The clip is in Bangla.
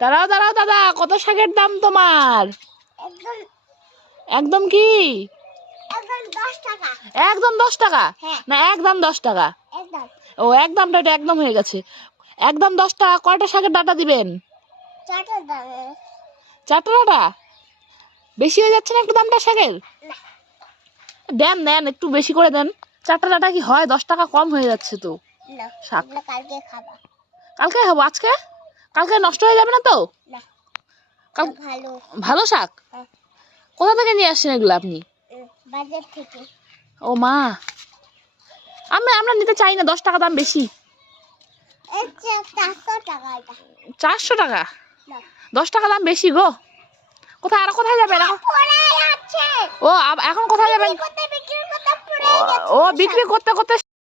দাঁড়াও দাঁড়াও দাদা, কত শাকের দাম তোমার? একদম কি একদম 10 টাকা? না একদম 10 টাকা। ও একদমটা, এটা একদম হয়ে গেছে। একদম 10 টাকা। কয়টা শাকের ডাঁটা দিবেন? 4টা ডাঁটা? বেশি হয়ে যাচ্ছে না একটু দামটা শাকের? দেন দেন, একটু বেশি করে দেন। 4টা ডাঁটা কি হয়? 10 টাকা কম হয়ে যাচ্ছে তো শাক। কালকে খাবো? আজকে? কালকে নষ্ট হয়ে যাবে না তো? ভালো শাক? কোথা থেকে নিয়ে আসছেন এগুলো আপনি? বাজার থেকে। ও মা, আমরা নিতে চাই না, 10 টাকা দাম বেশি। 400 টাকা? 10 টাকা দাম বেশি গো। কোথায় আরো কোথায় যাবেন এখন? ও এখন কোথায় যাবেন? ও বিক্রি করতে করতে